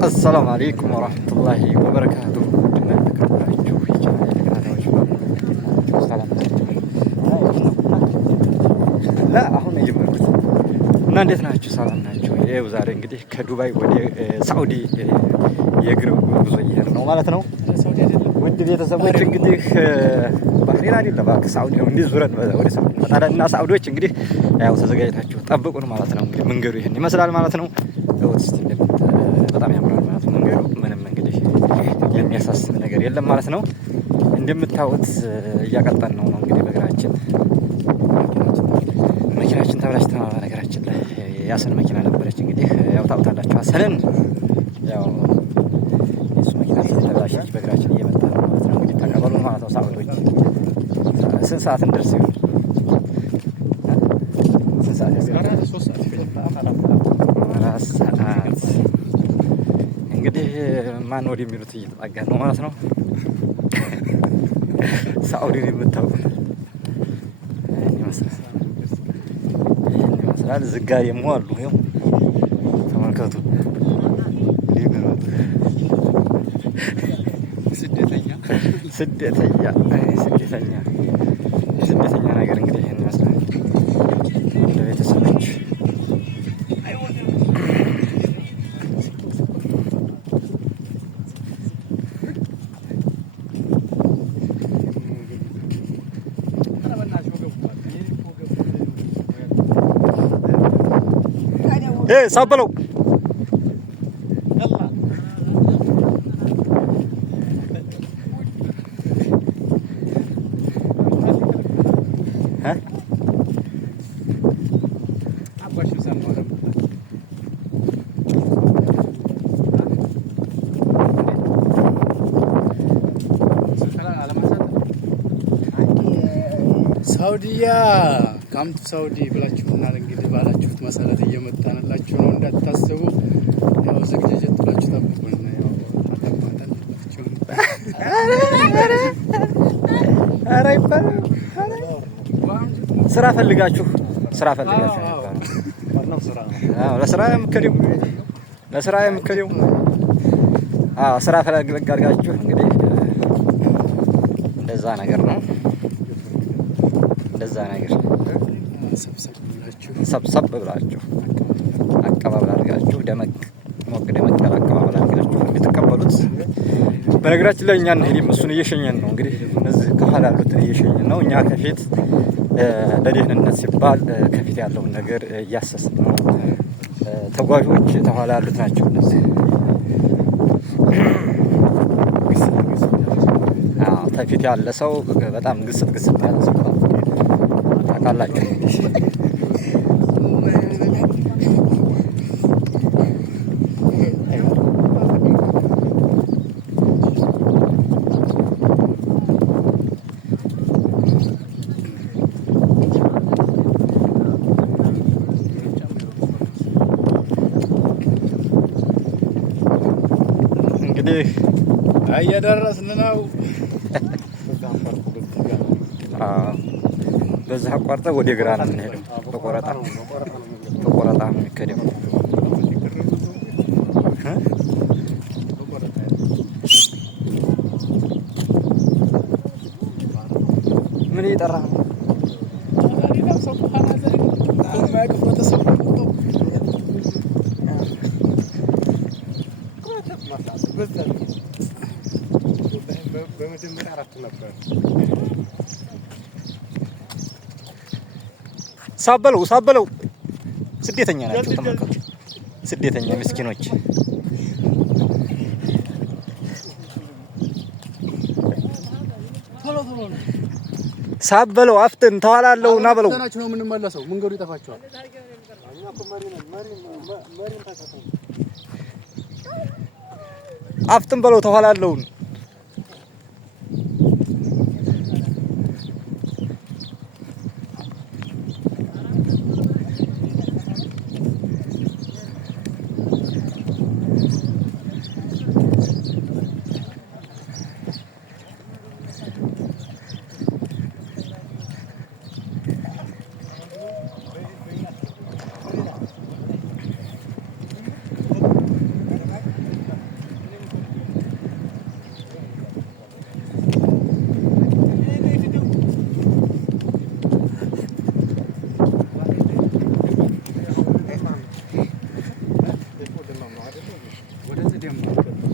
السلام عليكم ورحمة الله وبركاته. لا አሁን የጀመርኩት እና እንዴት ናችሁ? ሰላም ናችሁ? ይሄው ዛሬ እንግዲህ ከዱባይ ወደ ሳዑዲ የእግር ጉዞ እየሄድን ነው ማለት ነው። ውድ ቤተሰቦች እንግዲህ ባህሬን አይደለም እባክህ ሳዑዲ ነው። እንዲህ ዙረን ወደ ሳዑዲ እንመጣለን እና ሳዑዲዎች እንግዲህ ያው ተዘጋጅታችሁ ጠብቁን ማለት ነው። እንግዲህ መንገዱ ይሄን ይመስላል ማለት ነው። በጣም ያምራል ማለት ነው። መንገዱ ምንም እንግዲህ የሚያሳስብ ነገር የለም ማለት ነው። እንደምታዩት እያቀጠን ነው እንግዲህ በእግራችን መኪናችን ተበላሽተናል። በነገራችን ላይ ያሰን መኪና ነበረች እንግዲህ ያው ታውቃላችሁ አሰንን ያው እሱ መኪና ተበላሽች በእግራችን እየመጣ ነው ማለት ነው። እንግዲህ ተቀበሉን ማለት ነው። ሳዑዲዎች ስንት ሰዓት እንደርስ ይሆን? ስንት ሰዓት ያስቀራል? 3 ሰዓት እንግዲህ ማን ወደ የሚሉት እየተጣጋን ነው ማለት ነው። ሳዑዲን የምታውቁት ይመስላል። ዝጋ ደግሞ አሉ። ይኸው ተመልከቱ። ስደተኛ ነገር እንግዲህ ይሄን ይመስላል። ለቤተሰቦች ሳበለው ሳውዲያ ካምቱ ሳውዲ ብላችሁናል። እንግዲህ ባላችሁት መሰረት እየመጣንላችሁ ነው። እንዳታስቡ ያው ዘግጀት ብላችሁ ጠብቁን። ያው አታማታላችሁ። ኧረ ይባላል ስራ ፈልጋችሁ ነው ስራ አዎ ለስራ የምከደው ስራ ፈለግ አድርጋችሁ እንግዲህ እንደዛ ነገር ነው። እንደዛ ነገር ሰብሰብ ብላችሁ አቀባበል አድርጋችሁ ሞቅ ደመቅ ያለ አቀባበል አድርጋችሁ የምትቀበሉት። በነገራችን ላይ እኛ እንሂድም እሱን እየሸኘን ነው እንግዲህ እነዚህ ከኋላ ያሉትን እየሸኘን ነው። እኛ ከፊት ለደህንነት ሲባል ከፊት ያለውን ነገር እያሰስን ነው። ተጓዦች ተኋላ ያሉት ናቸው እነዚህ። ከፊት ያለ ሰው በጣም ግስጥ ያለ ሰው ታውቃላችሁ። እንግዲህ እየደረስን ነው። በዛ አቋርጠ ወደ ግራ ነው የምንሄደው። በቆረጣ ነው የሚከደው። ምን እየጠራ ነው? በመጀመሪያ 4 ነበር። ሳበለው ስደተኛ ናቸው። ተመልከቱ፣ ስደተኛ ምስኪኖች። ሳበለው አፍጥን ተዋላለው ና በለው። ነው የምንመለሰው። መንገዱ ይጠፋቸዋል። አፍጥን በለው ተዋላለውን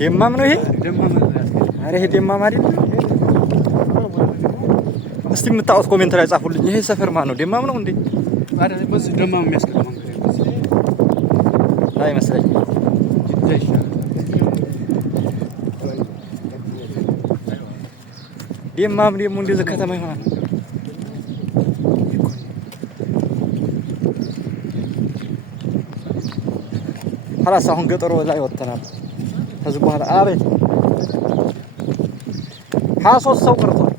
ደማም ነው ይሄ። ኧረ ይሄ ደማም አይደል? እስቲ የምታውቁት ኮሜንት ላይ ጻፉልኝ። ይሄ ሰፈር ማን ነው? ደማም ነው እንዴ? አይደል? በዚህ ደማም የሚያስቀድመው አይ መስለኝ። ደማም ደግሞ እንደዚህ ከተማ ይሆናል። خلاص አሁን ገጠሮ ላይ ወጥተናል። ከዚህ በኋላ አቤት 23 ሰው ቀርቷል።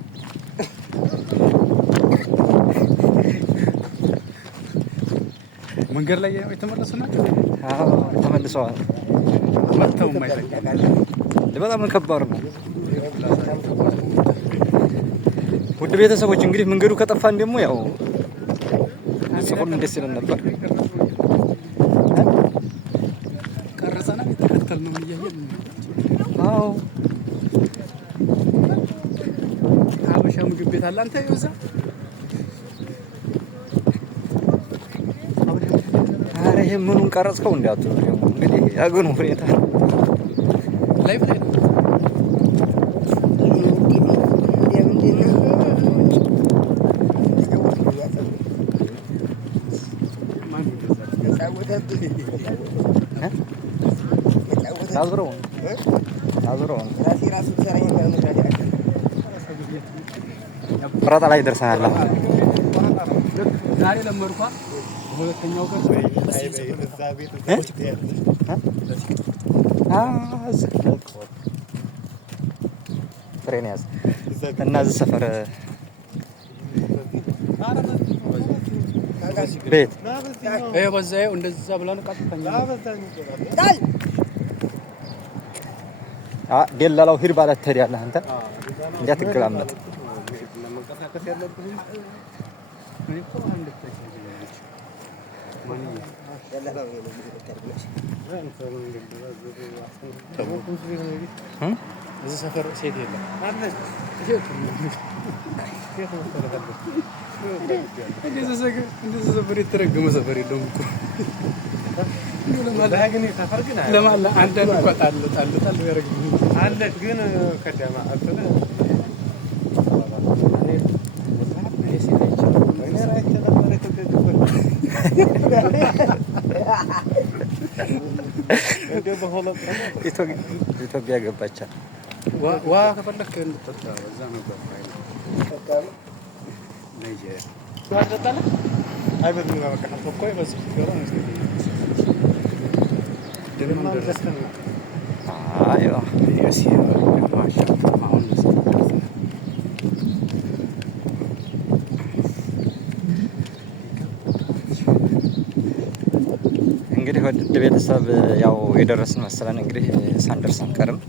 መንገድ ላይ የተመለሱ ናቸው። አዎ ተመልሰዋል። መጥተው የማይጠቀም በጣም ከባድ ነው። ውድ ቤተሰቦች እንግዲህ መንገዱ ከጠፋን ደግሞ ያው ጽፉልን ደስ ይለን ነበር። ቀረጸና የተከተል ነው እያየን። አዎ ሀበሻ ምግብ ቤት አለ። አንተ ይወዛ ኧረ ይሄ ምኑን ቀረጽከው እንዳትሉ እንግዲህ ያገኑ ሁኔታ ላይ ብለህ ነው ቆራጣ ላይ ደርሰናል። ዛሬ ለመርኳ ሁለተኛው ቀን ፍሬን ያዝ እና እዚህ ሰፈር ቤት በዛው እንደዛ ብለን ቀጥተኛ ደላላው ሂድ ባላት ትሄዳለህ አንተ እንዳትገላመጥ። እዚህ ሰፈር ሴት የለም። እንደዚህ ሰፈር የተረገመ ሰፈር የለውም እኮ ለማለ አንዳንድ እኮ ጣል ያደርግ አለ ግን ከደማ አጥለ ኢትዮጵያ ገባቻ ዋ ከፈለክ እንጠጣ እዛ ነበር አይበድም በቃ ተቆ ይበስ ይገራው ነው ደም ደረሰን አይዋ ያሲ ማሻ አሁን እንግዲህ ወደ ቤተሰብ ያው የደረስን መሰለን። እንግዲህ ሳንደርስ አንቀርም።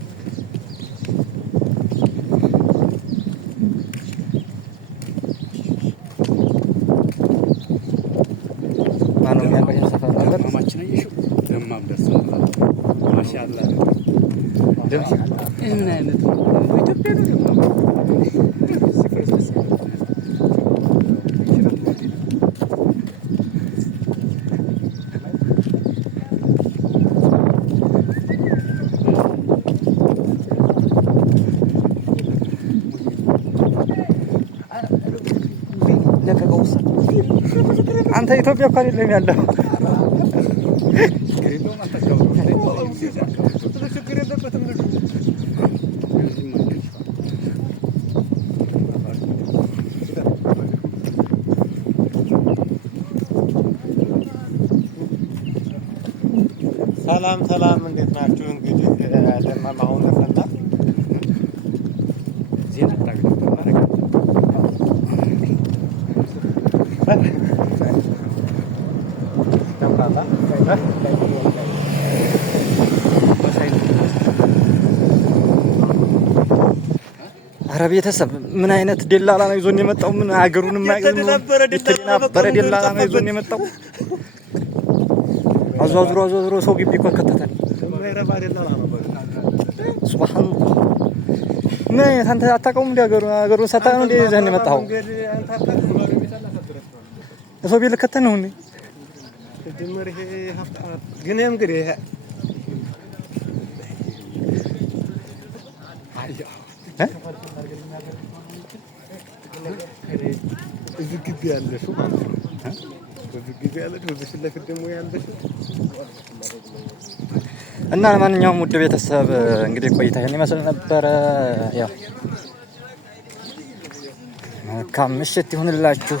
ማነው የሚያቆየን ሰፈር ነበር። ማማችን አይሽው ደማም ደርሰናል። ማሻአላ ምን አይነት ኢትዮጵያ ነው ደማም አንተ ኢትዮጵያ እኮ አይደለም ያለው። ሰላም ሰላም፣ እንዴት ናችሁ? እንግዲህ ደማም አሁን ፈታ ዜና ታግቶ ማረጋ ኧረ ቤተሰብ ምን አይነት ደላላ ነው ይዞን የመጣው? ምን ሀገሩን የማይገርም የተደናበረ ደላላ ነው ይዞን የመጣው። አዟዙሮ ሰው ግቢ እኮ ከተተን። ሱብሃንአላህ ምን አይነት አንተ አታውቀውም እንደ ሀገሩን ሳታውቅ እንደ ይዘን የመጣኸው ሰው ቤት ልከተን ነው እንዴ? ግን እንግዲህ እዚህ ግቢ ያለሽው ማለት ነው። እዚህ ግቢ ያለሽው እዚህ ፊት ለፊት ደግሞ ያለሽው እና ለማንኛውም ውድ ቤተሰብ እንግዲህ ቆይታ ይሄን ይመስል ነበረ። ያው መልካም ምሽት ይሁንላችሁ።